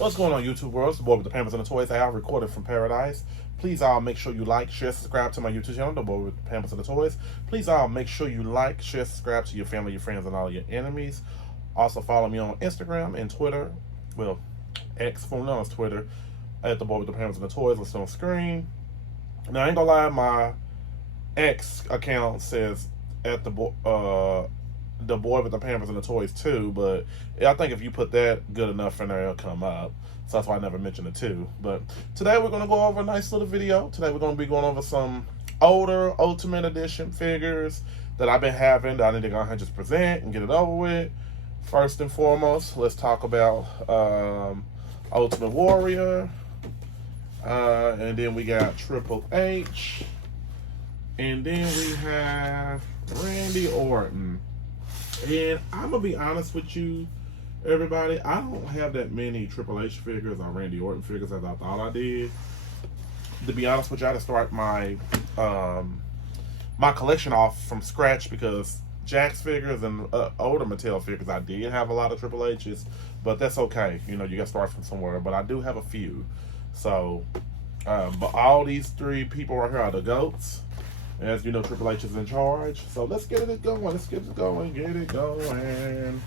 What's going on, YouTube world? It's the boy with the Pampers and the Toys. I have recorded from Paradise. Please all make sure you like, share, subscribe to my YouTube channel, the boy with the Pampers and the Toys. Please all make sure you like, share, subscribe to your family, your friends, and all your enemies. Also follow me on Instagram and Twitter. Well, X, formerly known as Twitter, at the boy with the Pampers and the Toys. Listed on screen. Now I ain't gonna lie, my X account says at the boy with the Pampers and the Toys too, but I think if you put that good enough in there, it'll come up. So that's why I never mentioned it too. But today we're going to go over a nice little video. Today we're going to be going over some older Ultimate Edition figures that I've been having that I need to go ahead and just present and get it over with. First and foremost, let's talk about Ultimate Warrior. And then we got Triple H. And then we have Randy Orton. And I'm going to be honest with you, everybody. I don't have that many Triple H figures or Randy Orton figures as I thought I did. To be honest with you, I had to start my my collection off from scratch because Jakks figures and older Mattel figures, I did have a lot of Triple H's, but that's okay. You know, you got to start from somewhere. But I do have a few. So, but all these three people right here are the GOATs. As you know, Triple H is in charge. So let's get it going. Let's get it going. Get it going.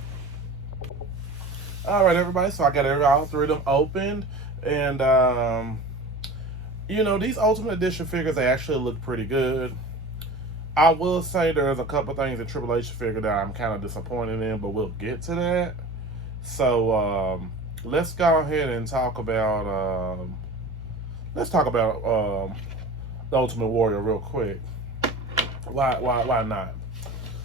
All right, everybody. So I got all three of them opened. And, you know, these Ultimate Edition figures, they actually look pretty good. I will say there's a couple things in Triple H figure that I'm kind of disappointed in, but we'll get to that. So let's go ahead and talk about, the Ultimate Warrior real quick. Why not?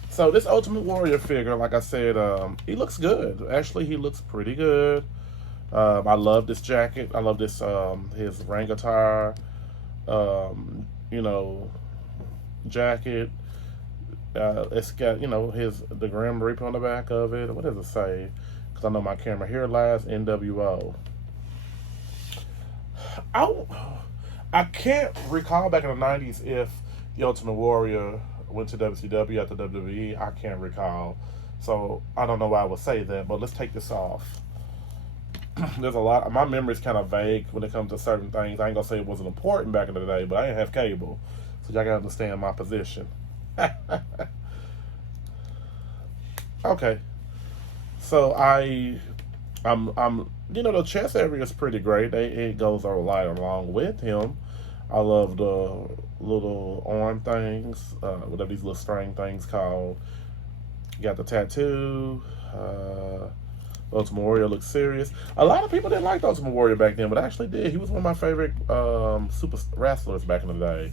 So this Ultimate Warrior figure, like I said, he looks good. Actually, he looks pretty good. I love this jacket. I love this his ring attire, you know, jacket. It's got, you know, the Grim Reaper on the back of it. What does it say? Because I know my camera here lies NWO. I can't recall back in the 90s if the Ultimate Warrior went to WCW after WWE. I can't recall. So I don't know why I would say that, but let's take this off. There's a lot. My memory's kind of vague when it comes to certain things. I ain't gonna say it wasn't important back in the day, but I didn't have cable. So y'all gotta understand my position. Okay. So I'm you know, the chest area is pretty great. It goes right along with him. I love the little arm things, whatever these little string things called. You got the tattoo. Ultimate Warrior looks serious. A lot of people didn't like Ultimate Warrior back then, but I actually did. He was one of my favorite super wrestlers back in the day.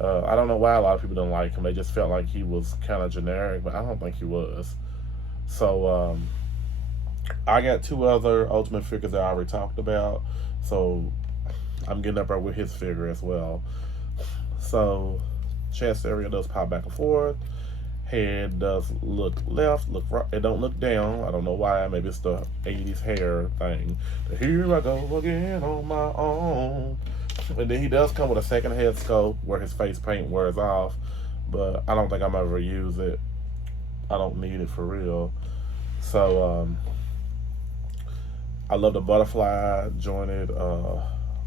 I don't know why a lot of people didn't like him. They just felt like he was kind of generic, but I don't think he was. So, I got two other Ultimate figures that I already talked about. So, I'm getting up right with his figure as well. So, chest area does pop back and forth. Head does look left, look right. It don't look down. I don't know why. Maybe it's the 80s hair thing. Here I go again on my own. And then he does come with a second head sculpt where his face paint wears off. But I don't think I'm ever use it. I don't need it for real. So, I love the butterfly jointed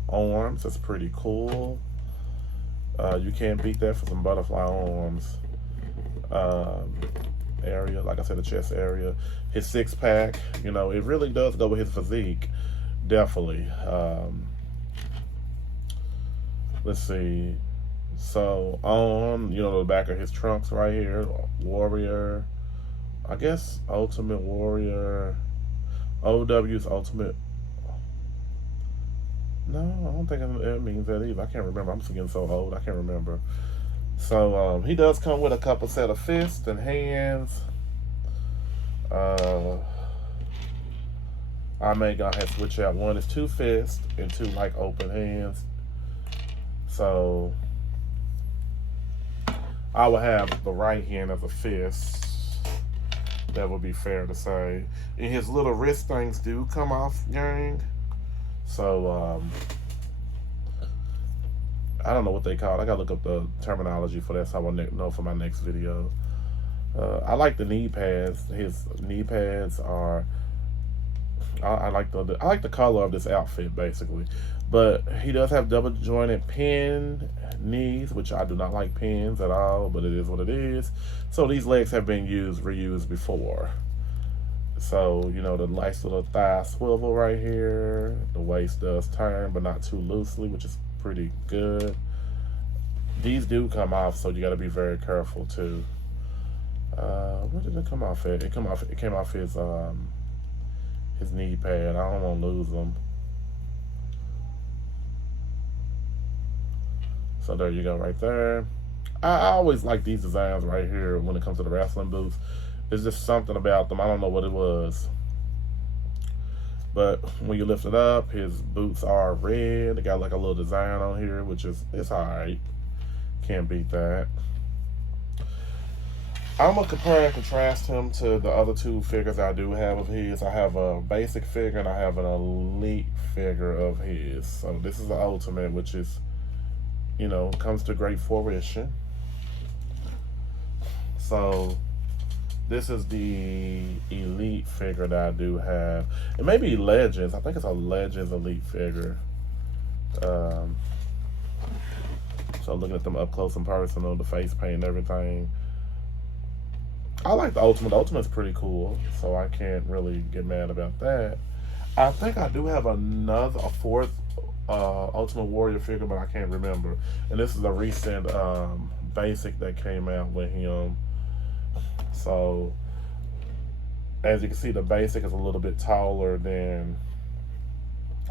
arms. It's pretty cool. You can't beat that for some butterfly arms. Area, like I said, the chest area. His six pack, you know, it really does go with his physique. Definitely. Let's see. So on, you know, the back of his trunks right here, Warrior. I guess Ultimate Warrior. OW's Ultimate. No, I don't think it means that either. I can't remember. I'm just getting so old. I can't remember. So he does come with a couple set of fists and hands. I may go ahead and switch out. One is two fists and two like open hands. So I will have the right hand as a fist. That would be fair to say. And his little wrist things do come off, gang. So, I don't know what they call it. I gotta look up the terminology for that so I will know for my next video. I like the knee pads. His knee pads are I like the color of this outfit basically, but he does have double jointed pin knees, which I do not like pins at all, but it is what it is. So these legs have been reused before. So you know the nice little thigh swivel right here. The waist does turn, but not too loosely, which is pretty good. These do come off, so you got to be very careful too. Where did it come off at? It came off his knee pad. I don't want to lose them. So there you go, right there. I always like these designs right here when it comes to the wrestling boots. It's just something about them. I don't know what it was. But when you lift it up, his boots are red. They got like a little design on here, which is, it's alright. Can't beat that. I'm going to compare and contrast him to the other two figures I do have of his. I have a basic figure and I have an elite figure of his. So this is the ultimate, which is, you know, comes to great fruition. So this is the elite figure that I do have. It may be Legends. I think it's a Legends elite figure. So looking at them up close and personal, the face paint and everything. I like the Ultimate. The Ultimate's pretty cool, so I can't really get mad about that. I think I do have a fourth Ultimate Warrior figure, but I can't remember. And this is a recent basic that came out with him. So, as you can see, the basic is a little bit taller than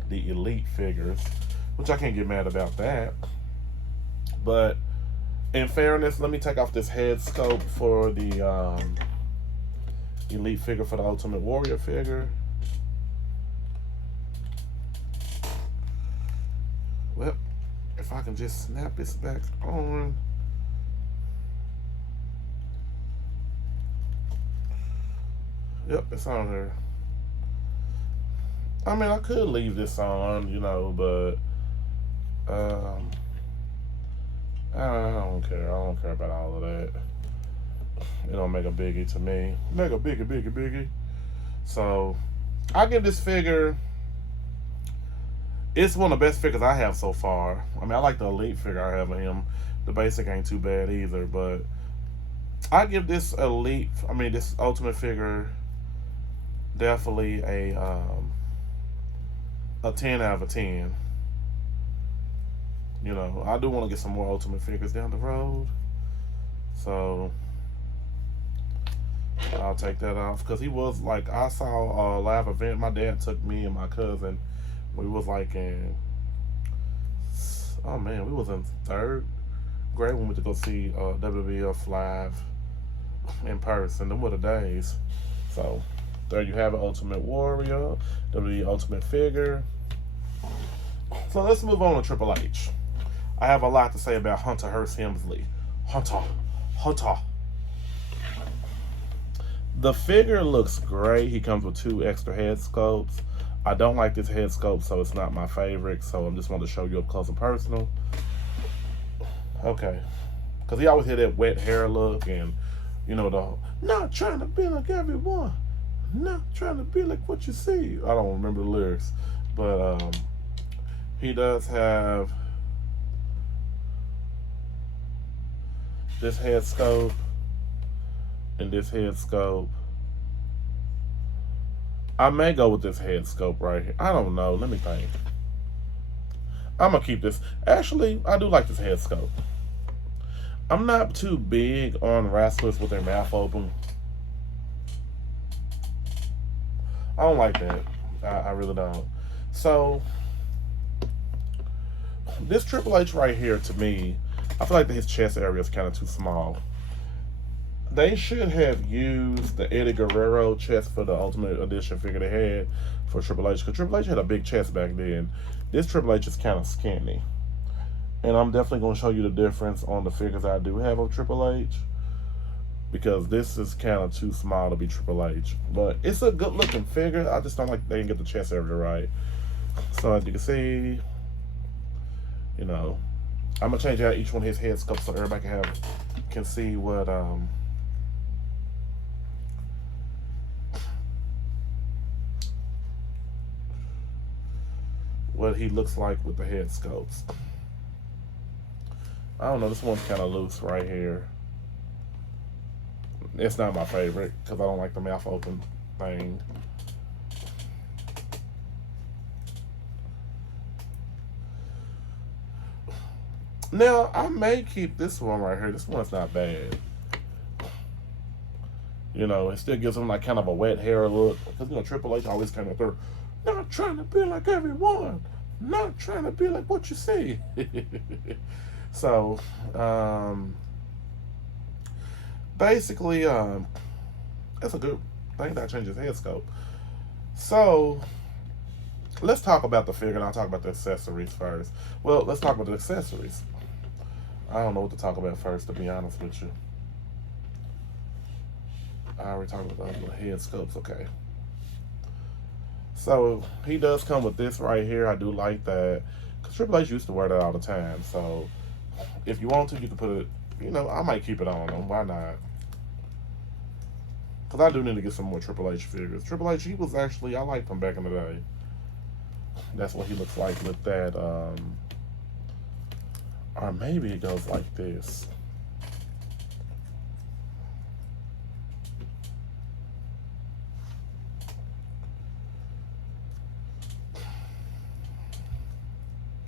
the elite figures, which I can't get mad about that. But in fairness, let me take off this head scope for the elite figure for the Ultimate Warrior figure. Well, if I can just snap this back on. Yep, it's on here. I mean, I could leave this on, you know, but I don't care. I don't care about all of that. It don't make a biggie to me. Make a biggie. So, I give this figure, it's one of the best figures I have so far. I mean, I like the elite figure I have of him. The basic ain't too bad either, but I give this this ultimate figure definitely a 10 out of a 10. You know, I do want to get some more Ultimate figures down the road. So, I'll take that off. Because he was like, I saw a live event. My dad took me and my cousin. We was like in, we was in 3rd grade when we went to go see WWF live in person. Them were the days. So, there you have it, Ultimate Warrior, WWE Ultimate figure. So, let's move on to Triple H. I have a lot to say about Hunter Hearst Helmsley. Hunter. The figure looks great. He comes with 2 extra head sculpts. I don't like this head sculpt, so it's not my favorite. So I just wanted to show you up close and personal. Okay. Because he always had that wet hair look and, you know, the not trying to be like everyone. Not trying to be like what you see. I don't remember the lyrics. But he does have this head scope and this head scope. I may go with this head scope right here. I don't know. Let me think. I'm going to keep this. Actually, I do like this head scope. I'm not too big on wrestlers with their mouth open. I don't like that. I really don't. So, this Triple H right here, to me, I feel like his chest area is kind of too small. They should have used the Eddie Guerrero chest for the Ultimate Edition figure they had for Triple H. Because Triple H had a big chest back then. This Triple H is kind of skinny. And I'm definitely going to show you the difference on the figures I do have of Triple H. Because this is kind of too small to be Triple H. But it's a good looking figure. I just don't like they didn't get the chest area right. So as you can see, you know, I'm going to change out each one of his head sculpts so everybody can see what what he looks like with the head sculpts. I don't know, this one's kind of loose right here. It's not my favorite because I don't like the mouth open thing. Now, I may keep this one right here. This one's not bad. You know, it still gives him like kind of a wet hair look. Because, you know, Triple H always kind of through, not trying to be like everyone. Not trying to be like what you see. So, basically, it's a good thing that changes head scope. So, let's talk about the figure and I'll talk about the accessories first. Well, let's talk about the accessories. I don't know what to talk about first, to be honest with you. I already talked about the head sculpts, okay. So, he does come with this right here. I do like that. Because Triple H used to wear that all the time. So, if you want to, you can put it, you know, I might keep it on him. Why not? Because I do need to get some more Triple H figures. Triple H, he was actually, I liked him back in the day. That's what he looks like with that, or maybe it goes like this.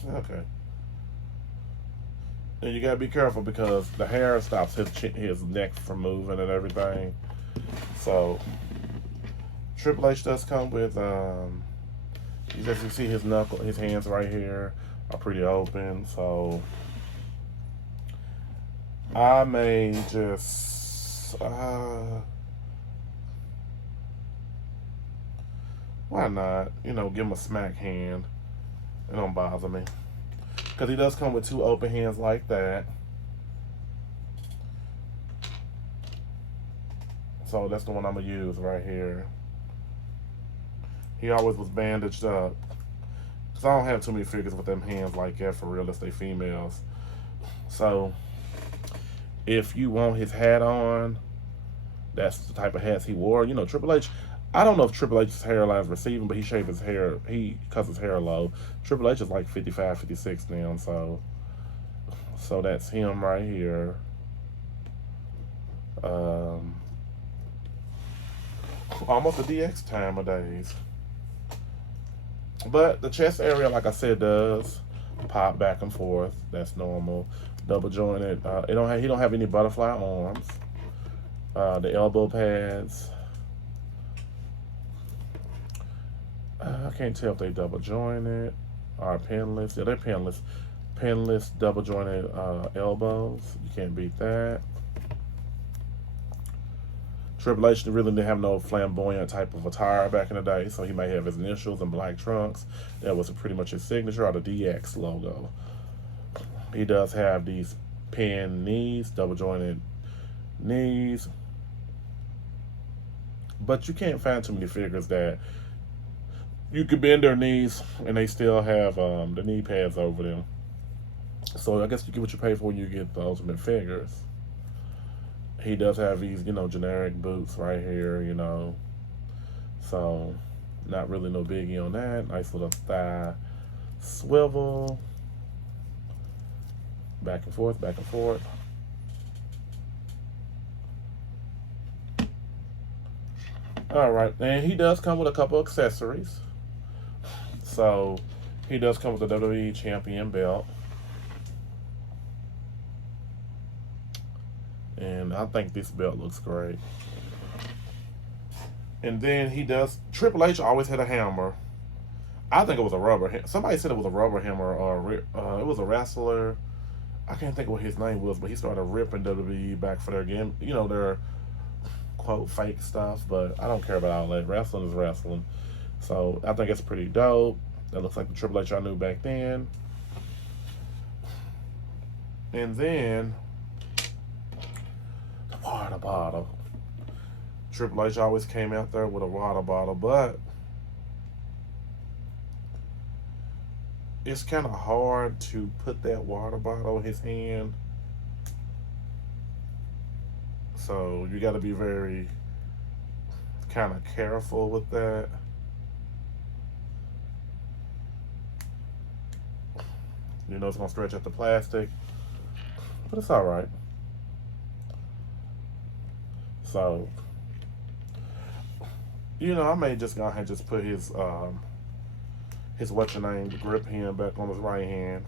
Okay. And you gotta be careful because the hair stops his neck from moving and everything. So Triple H does come with you just see his his hands right here are pretty open. So I may just why not? You know, give him a smack hand. It don't bother me. Because he does come with two open hands like that. So that's the one I'm going to use right here. He always was bandaged up. Because I don't have too many figures with them hands like that for real, if they females. So, if you want his hat on, that's the type of hats he wore. You know, Triple H, I don't know if Triple H's hairline is receiving, but he shaved his hair. He cuts his hair low. Triple H is like 55, 56 now, so that's him right here. Almost a DX time of days. But the chest area, like I said, does pop back and forth. That's normal. Double jointed. He don't have any butterfly arms. The elbow pads. I can't tell if they double jointed or pinless. Yeah, they're pinless. Pinless, double jointed elbows. You can't beat that. Triple H really didn't have no flamboyant type of attire back in the day, so he may have his initials and black trunks. That was pretty much his signature, or the DX logo. He does have these pin knees, double jointed knees. But you can't find too many figures that you can bend their knees and they still have the knee pads over them. So I guess you get what you pay for when you get the Ultimate figures. He does have these, you know, generic boots right here, you know. So, not really no biggie on that. Nice little thigh swivel. Back and forth, back and forth. Alright, and he does come with a couple accessories. So, he does come with the WWE Champion belt. And I think this belt looks great. And then he does, Triple H always had a hammer. I think it was a rubber hammer. Somebody said it was a rubber hammer, or it was a wrestler. I can't think of what his name was, but he started ripping WWE back for their game, you know, their quote fake stuff. But I don't care about all that. Wrestling is wrestling. So I think it's pretty dope. That looks like the Triple H I knew back then. And then the water bottle. Triple H always came out there with a water bottle, but it's kind of hard to put that water bottle in his hand. So you got to be very kind of careful with that. You know it's gonna stretch at the plastic, but it's all right. So, you know, I may just go ahead and just put his what your name grip hand back on his right hand.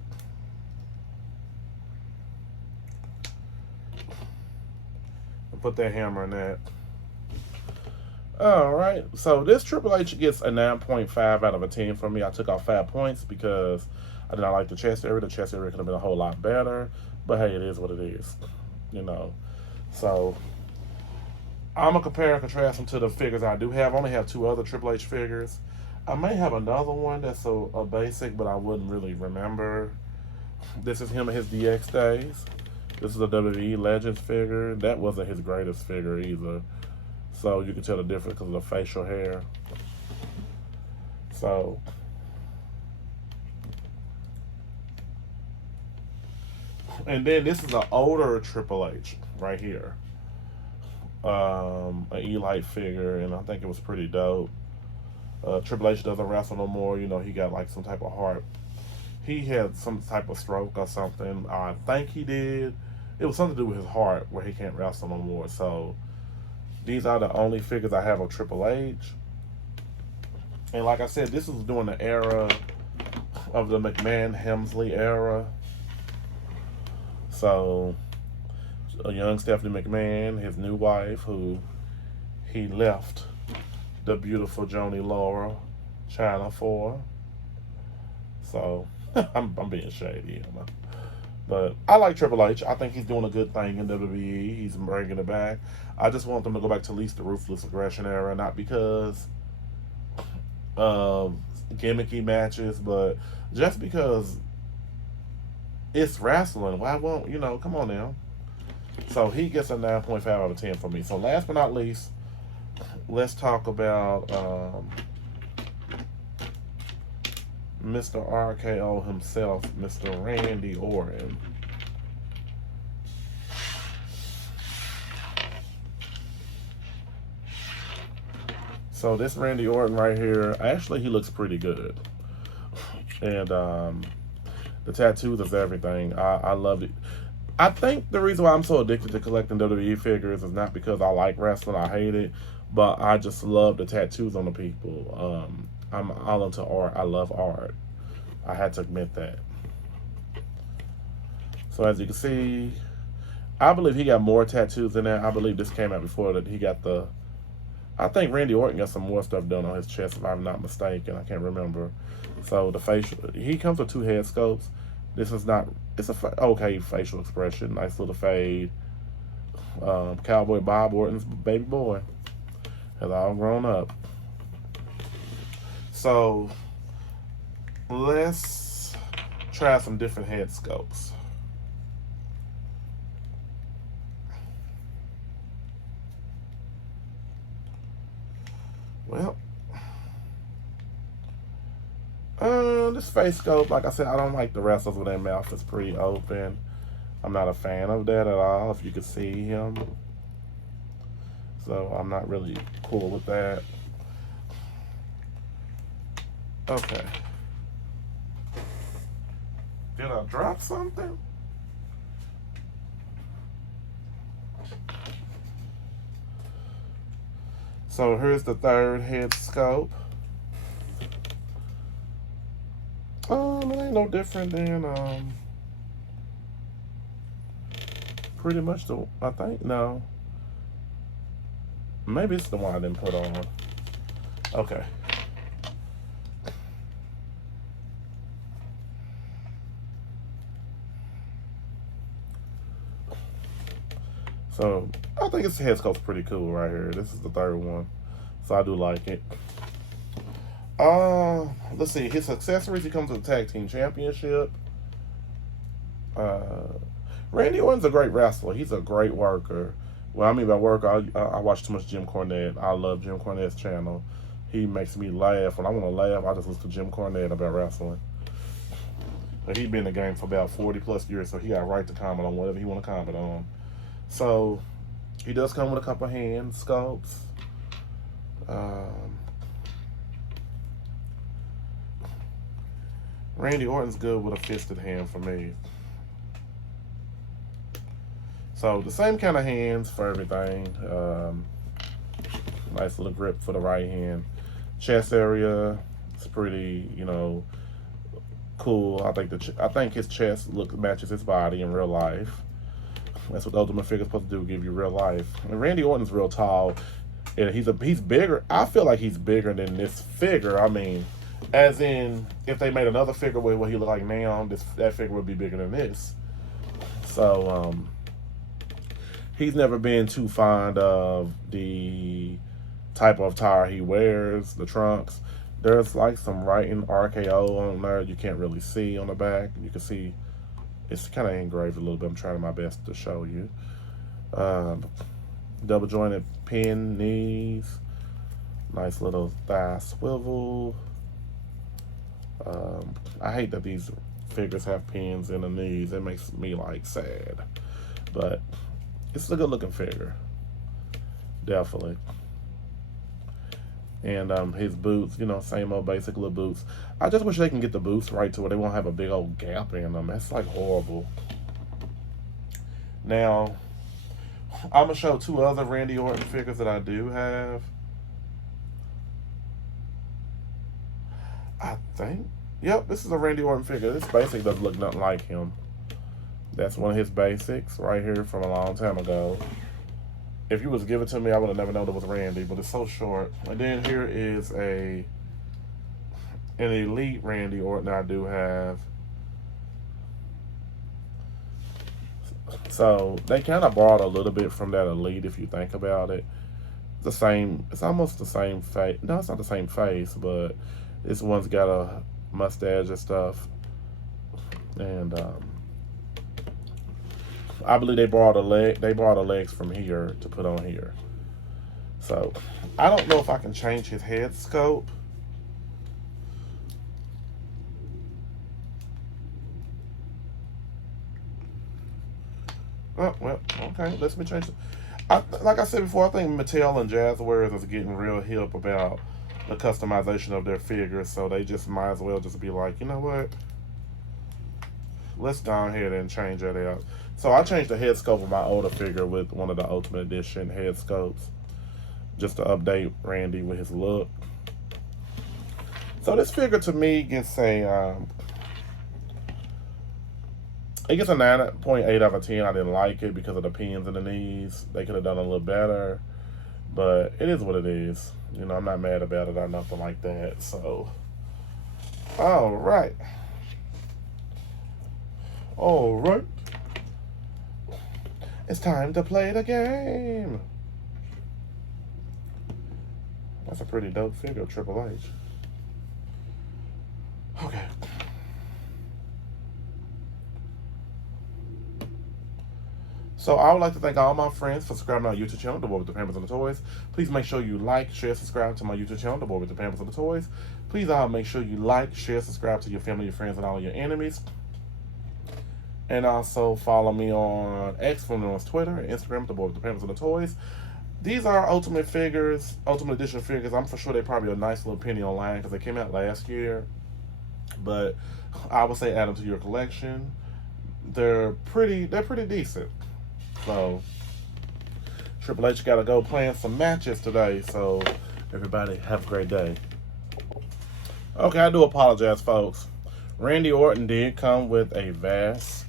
And put that hammer in that. Alright, so this Triple H gets a 9.5 out of a 10 from me. I took off 5 points because I did not like the chest area. The chest area could have been a whole lot better. But hey, it is what it is. You know. So, I'm going to compare and contrast them to the figures I do have. I only have 2 other Triple H figures. I may have another one that's a basic, but I wouldn't really remember. This is him in his DX days. This is a WWE Legends figure. That wasn't his greatest figure either. So you can tell the difference because of the facial hair. So, and then this is an older Triple H right here. An Elite figure, and I think it was pretty dope. Triple H doesn't wrestle no more. You know, he got like some type of heart. He had some type of stroke or something. I think he did. It was something to do with his heart where he can't wrestle no more. So, these are the only figures I have of Triple H. And like I said, this was during the era of the McMahon-Hemsley era. So, a young Stephanie McMahon, his new wife, who he left the beautiful Joni Laura China for. So, I'm being shady, you know. But I like Triple H. I think he's doing a good thing in WWE. He's bringing it back. I just want them to go back to at least the Ruthless Aggression era, not because of gimmicky matches, but just because it's wrestling. Why won't, you know, come on now. So he gets a 9.5 out of 10 for me. So last but not least, let's talk about Mr. RKO himself, Mr. Randy Orton. So this Randy Orton right here, actually he looks pretty good. And the tattoos is everything. I love it. I think the reason why I'm so addicted to collecting WWE figures is not because I like wrestling, I hate it, but I just love the tattoos on the people. I'm all into art. I love art. I had to admit that. So as you can see, I believe he got more tattoos than that. I believe this came out before that he got the... I think Randy Orton got some more stuff done on his chest, if I'm not mistaken. I can't remember. So the facial... He comes with 2 head sculpts. This is not... It's a okay facial expression. Nice little fade. Cowboy Bob Orton's baby boy has all grown up. So let's try some different head sculpts. Well, this face sculpt, like I said, I don't like the wrestlers with their mouth is pretty open. I'm not a fan of that at all, if you can see him. So I'm not really cool with that. Okay. Did I drop something? So here's the third head sculpt. It ain't no different than pretty much the, I think, no. Maybe it's the one I didn't put on. Okay. So I think his head sculpt's pretty cool right here. This is the third one, so I do like it. Let's see. His accessories. He comes with a tag team championship. Randy Orton's a great wrestler. He's a great worker. Well, I mean by worker, I watch too much Jim Cornette. I love Jim Cornette's channel. He makes me laugh. When I want to laugh, I just listen to Jim Cornette about wrestling. But he's been in the game for about 40 plus years, so he got a right to comment on whatever he want to comment on. So he does come with a couple hand sculpts. Randy Orton's good with a fisted hand for me. So the same kind of hands for everything. Nice little grip for the right hand. Chest area, it's pretty, cool. I think his chest matches his body in real life. That's what the Ultimate Figure's supposed to do, give you real life. And Randy Orton's real tall, and he's bigger. I feel like he's bigger than this figure. I mean, as in, if they made another figure with what he look like now, that figure would be bigger than this. So, he's never been too fond of the type of attire he wears, the trunks. There's like some writing RKO on there you can't really see on the back. You can see it's kind of engraved a little bit. I'm trying my best to show you. Double jointed pin knees. Nice little thigh swivel. I hate that these figures have pins in the knees. It makes me like sad. But it's a good looking figure. Definitely. And his boots, same old basic little boots. I just wish they can get the boots right to where they won't have a big old gap in them. That's like horrible. Now, I'm going to show two other Randy Orton figures that I do have. I think. Yep, this is a Randy Orton figure. This basically doesn't look nothing like him. That's one of his basics right here from a long time ago. If you was to give it to me, I would have never known it was Randy, but it's so short. And then here is an elite Randy Orton I do have. So they kind of borrowed a little bit from that elite if you think about it. It's almost the same face. No, it's not the same face, but this one's got a mustache and stuff. And I believe they borrowed the legs from here to put on here. So I don't know if I can change his head scope. Oh, well, okay, let me change it. Like I said before, I think Mattel and Jazzwares is getting real hip about the customization of their figures, so they just might as well just be like, you know what? Let's go ahead and change that out. So I changed the head scope of my older figure with one of the Ultimate Edition head scopes, just to update Randy with his look. So this figure to me gets it gets a 9.8 out of 10. I didn't like it because of the pins in the knees. They could have done a little better, but it is what it is. I'm not mad about it or nothing like that. So, all right. All right. It's time to play the game. That's a pretty dope figure, Triple H. Okay. So I would like to thank all my friends for subscribing to our YouTube channel, The Boy with the Pampers and the Toys. Please make sure you like, share, subscribe to my YouTube channel, The Boy with the Pampers and the Toys. Please make sure you like, share, subscribe to your family, your friends, and all your enemies. And also follow me on X, formerly on Twitter, and Instagram, The Boy with the Pampers and the Toys. These are Ultimate figures, Ultimate Edition figures. I'm for sure they're probably a nice little penny online because they came out last year. But I would say add them to your collection. They're pretty decent. So Triple H got to go playing some matches today. So everybody have a great day. Okay, I do apologize, folks. Randy Orton did come with a vest.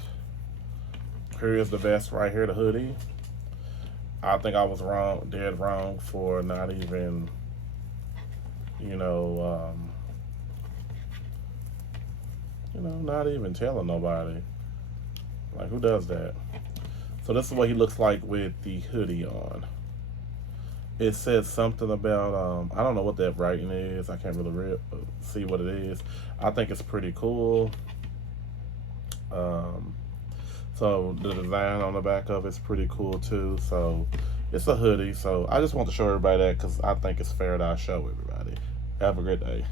Here is the vest right here, the hoodie. I think I was dead wrong for not even, not even telling nobody. Like, who does that? So this is what he looks like with the hoodie on. It says something about, I don't know what that writing is. I can't really see what it is. I think it's pretty cool. So the design on the back of it's pretty cool too. So it's a hoodie. So I just want to show everybody that because I think it's fair that I show everybody. Have a great day.